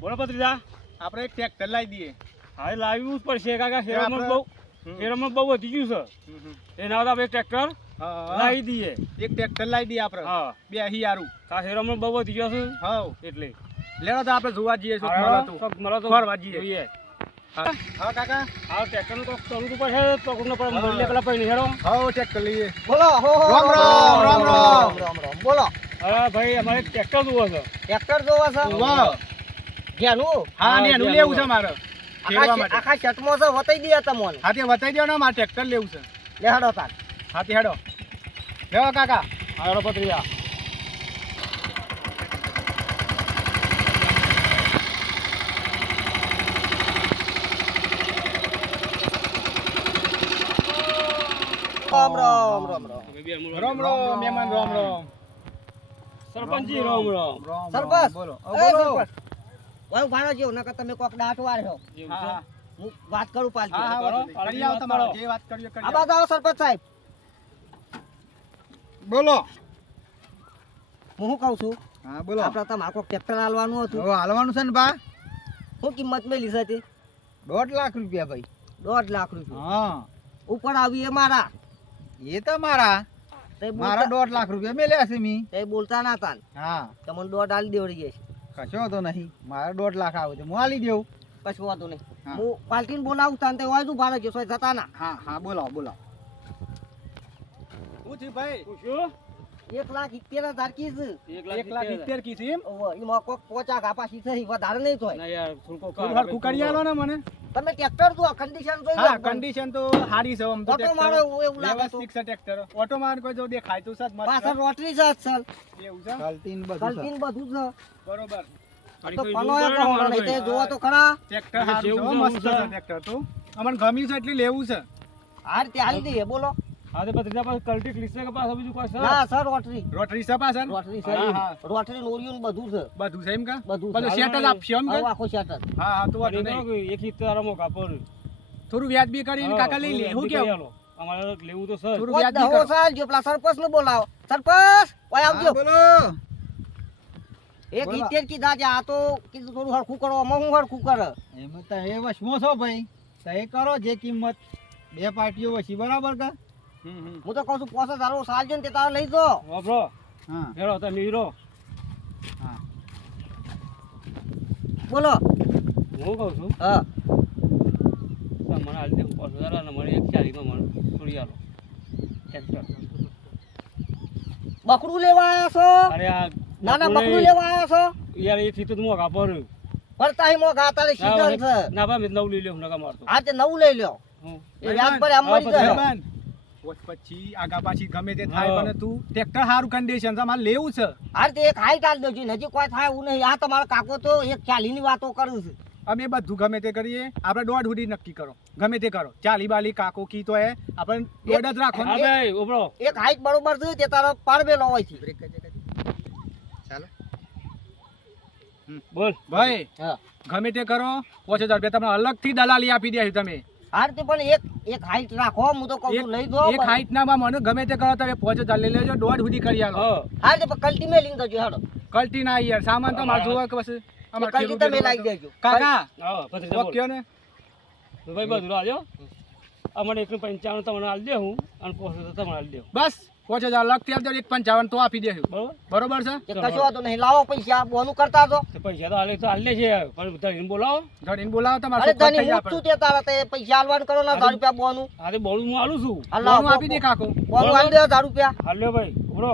બોલો પત્રીજા, આપણે એક ટ્રેક્ટર લાવી દઈએ. હા લાવ્યું જ પડશે કાકા. શેરામાં બહુ વધી ગયું છે. એના આપણે એક ટ્રેક્ટર લાવી દઈએ. એક ટ્રેક્ટર લાવી દઈએ આપણે. હા બે હિયારું. આ શેરામાં બહુ વધી ગયો છે. હા એટલે લેડો તો આપણે જોવા જઈએ. મળો તો ફરવા જઈએ. હા કાકા, હા ટ્રેક્ટરનું તો કરવું તો પડશે. તો કોઈને પણ મળીએ પેલા પૈને હેરો. હા ટ્રેક્ટર લઈએ. બોલો રામ રામ રામ રામ. બોલો. હા ભાઈ, અમારે એક ટ્રેક્ટર જોવો છે. ટ્રેક્ટર જોવા છે? વાહ. જેનું હા ને એનું લેવું છે મારે. ફેરવા માટે. આખા શર્ટમાં છે વતાઈ દે તમને. હા તે બતાવી દો ને, મારે ટ્રેક્ટર લેવું છે. લે હેડો તાર. હા તે હેડો. લેવો કાકા. હા પત્રીજા. રામ રામ રામ રામ. રામ રામ મહેમાન, રામ રામ. સરપંચજી રામ રામ. સરપંચ. બોલો. એ સરપંચ. ઓય ભાડો જેવો નકર તમે કોક દાંત વાળ્યો. હા હું વાત કરું પાલજી. હા કરો. કરી આવો તમારો જે વાત કરીએ કરી આ આવો. બાજુ આવો સરપંચ સાહેબ. બોલો. હું શું કહું છું? હા બોલો. આપણે તો માકો ટ્રેક્ટર હાલવાનું હતું. હવે હાલવાનું છે ને બા? શું કિંમત મેલી છે તે? 1.5 લાખ રૂપિયા ભાઈ. 1.5 લાખ રૂપિયા. હા ઉપર આવી એ મારા. એ તો મારા તે મારા 1.5 લાખ રૂપિયા મેલ્યા છે મી. તે બોલતા ના તા. હા તમને 1.5 આલી દેવડી જશે. કશો તો નહીં. મારા 1.5 લાખ આવે છે, હું આલી દેવું. કશું વાંધો નહીં. હા. હું પાલટીને બોલાવું તા તે હોય તું ભાડો જશો જતા ના. હા હા બોલાવો બોલાવો. શું થયું ભાઈ? શું? 1,70,000 કીધું. 1,70,000 કીધી એમ? ઓહો, એમાં કોક પોચા કાપા થઈ વધારે નહીં થાય. ના યાર, થોડુંક થોડું હરખું કરી આલો ને મને. તમે ટ્રેક્ટર જો કન્ડિશન જોઈ હા લો. કન્ડિશન તો સારી છે આમ તો. ઓટો મારો એવું લાગે તો. વ્યવસ્થિત છે ટ્રેક્ટર. ઓટો માર કોઈ જો દેખાય તો સદ મત. પાછળ રોટરી છે સર. એવું છે. કલ્ટીન બધું છે. બરોબર. તો પનો એક હોવાનો નહીં તે જોવો તો ખરા. ટ્રેક્ટર સારું છે, મસ્ત છે ટ્રેક્ટર તો. અમને ગમ્યું છે એટલે લેવું છે. હાર તે હાલી દઈએ બોલો. હા તે પત્રીજા પાસે કલ્ટી ક્લિસ્ટર કે પાસે બીજું કોઈ છે? ના સર રોટરી. રોટરી છે પાછળ? રોટરી છે. હા, હા. રોટરી નોરિયું બધું છે. બધું છે એમ કે? બધું છે. બધું સેટ જ આપશો એમ કે? આવો આખો સેટ જ. હા હા તો વાંધો અને નહીં. કહો કે 1,70,000 કાપડ. થોડું વ્યાજબી કરીને કાકા લઈ લે. શું કેવું? અમારે લેવું તો સર. થોડું કોઈ વ્યાજબી દહો કરો. સાલ જો પેલા સરપંચ ને બોલાવો. સરપંચ ઓય આવજો. હા, બોલો. એક બોલો. 70 કીધા છે આ તો કીધું થોડું હરખું કરો આમાં હું હરખું કરે. એમ તો એ વશમો છો ભાઈ. સહી કરો જે કિંમત બે પાર્ટીઓ વસી બરાબર કે? હું તો કહું છું 5,000 સાલ છે ને તે તારે લઈ જો. વાપરો. હા હેરો તમે હીરો. હા. બોલો. હું કહું છું હા તો મને હાલ દે 5,000 અને મને 1,40,000 માં મને છોડી આલો ટ્રેક્ટર. બકરું લેવા આવ્યા છો? અરે આ ના ના બકરું લેવા આવ્યા છો? યાર એ થી તો હું કાપડ. પડતા મોઘા તારે સીઝન છે. ના ભાઈ મેં નવું લઈ લ્યો નકા મારતો. આ તે નવું લઈ લ્યો. હું એ વ્યાજ પર આમ મળી જાય. ભાઈબંધ, પોત પછી આગા પાછી ગમે તે થાય હા. પણ તું ટ્રેક્ટર સારું કન્ડિશન છે મારે લેવું છે. આ તે એક હાઈટ આલ દેજો હજી કોઈ થાય એવું નહીં. આ તમારો કાકો તો એક 40 ની વાતો કરું છું. અમે બધું ગમે તે કરીએ આપણે 1.5 સુધી નક્કી કરો ગમે તે કરો 40 કાકો કી તો એ આપણે 1.5 જ રાખો હા ને. ભાઈ ઉભરો. એક હાઈટ બરોબર છે તે તારો પાડવેલો હોય છે. ચાલો બોલ ભાઈ હા ગમે તે કરો 5,000 રૂપિયા તમને અલગથી દલાલી આપી દે તમે. આ તે પણ એક હાઈટ રાખો હું તો કહું છું લઈ દો. એક હાઈટ ના મને ગમે તે કરો તમે 5,000 લઈ લેજો 1.5 સુધી કરી આલો. હા આ તે પણ કલ્ટી મેં લઈને જજો હેડો. કલ્ટી ના યાર સામાન તો મારે જોવા કે પછી એ કલ્ટી તમે લાવી દેજો. કાકા હા પત્રીજા કોક બોલ. કયો ને તો ભાઈ બધું આલ્યો. અમને 1,55 તમને આલ દે હું અને 5,000 તમને આલ દે. બસ 5,000 અલગથી આપજો 1,55 તો આપી દેશું બરોબર. બરોબર છે. એ કશો વાંધો નહીં લાવો પૈસા બોનું કરતા તો. તો પૈસા તો હાલે છે પણ ધણીને બોલાવો. ધણીને બોલાવો તમારે અરે સુખદ થઈ ધણી જાય હું તે તારા તે પૈસા આલવાનું કરો ને 1,000 રૂપિયા બોનું. હા તે બોલું હું આલું છું. અલ્લાહ બોનું આપી દે કાકો. બોનું આલી દે 1,000 રૂપિયા. હાલ્યો ભાઈ ઉભરો.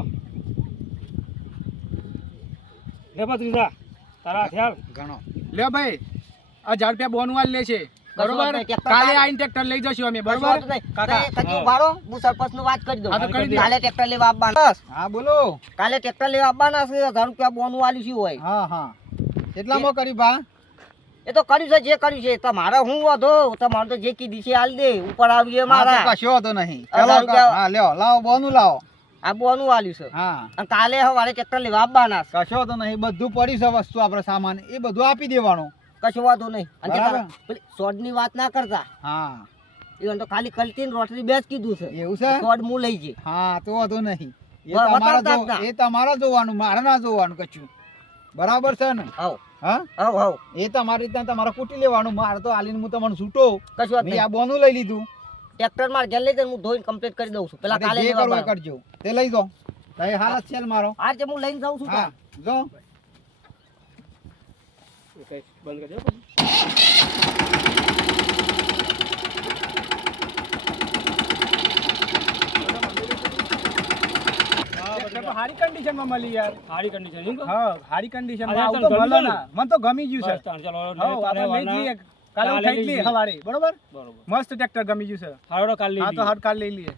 લે પત્રીજા તારા ખ્યાલ. ઘણો લે ભાઈ 1,000 રૂપિયા બોનું આલ લે છે બરોબર. નહીં, ટ્રેક્ટર કાલે કાલે. આઈને ટ્રેક્ટર લઈ જશું અમે કશો બરોબર વાંધો નહીં. કાકા તે કદી ઉભા રહો, હું સરપંચનું વાત કરી દઉં. હા, તો કરી દે. કાલે ટ્રેક્ટર લેવા આવવાના. બસ. હા બોલો. કાલે ટ્રેક્ટર લેવા આવવાના છે 1,000 રૂપિયા બોનું આલ્યું શું હોય. હા હા કેટલામાં કરી બા? એ તો કર્યું છે જે કર્યું છે તમારે હું વધો તમારે તો જે કીધી છે આલી દે ઉપર આવીએ હા, મારા. તો કશો વાંધો નહીં. 1,000 ચલો રૂપિયા. હા લ્યો લાવો બોનું લાવો. આ બોનું આલ્યું છે હા અને કાલે સવારે ટ્રેક્ટર લેવા આવવાના છે. કશો વાંધો નહીં બધું પડી છે વસ્તુ આપણે સામાન એ બધું આપી દેવાનું. કશો વાંધો નહીં. અને તે બરાબર. તારા પેલી સોડની વાત ના કરતા. હા એ તો ખાલી કલટી ને રોટરી બે જ કીધું છે. એવું છે. સોડ હું લઈ જઈ. હા તો વાંધો નહીં. એ બતાવતા તમારા જ ના. એ તમારા જોવાનું મારે ના જોવાનું કશું. બરાબર છે ને આવ હા આવ આવ એ તમારી રીતના તમારે કૂટી લેવાનું મારે તો આલીને હું તમને છૂટો કશું વાત મેં નહીં આ બોનું લઈ લીધું ટ્રેક્ટર માં ઘેર લઈ જઈને હું ધોઈને કમ્પ્લીટ કરી દઉં છું પેલા અને કાલે જે લેવા કરવા આવવાના. કરજો તે લઈ જાઓ તો એ હાલત છે ને મારો આ જે હું લઈને જાઉં છું હા જો કઈ બંધ કરી દો પછી. ટ્રેક્ટર તો સારી કન્ડિશનમાં મળી યાર. સારી condition છે, એમ કહો? હા સારી કન્ડિશનમાં અરે, આવું તને તો ગમ્યું મળે ને? ના. મને તો ગમી ગયું છે. બસ તાણ ચાલો હવે હા આપણે લઈ વારના- જઈએ કાલે હું કાલે ખાઈ જ લઈ લઈએ જઈએ. સવારે બરોબર બરોબર મસ્ત ટ્રેક્ટર ગમી ગયું છે. હારો કાલ લઈ હા તો લઈએ. હાથ કાલ લઈ લઈએ.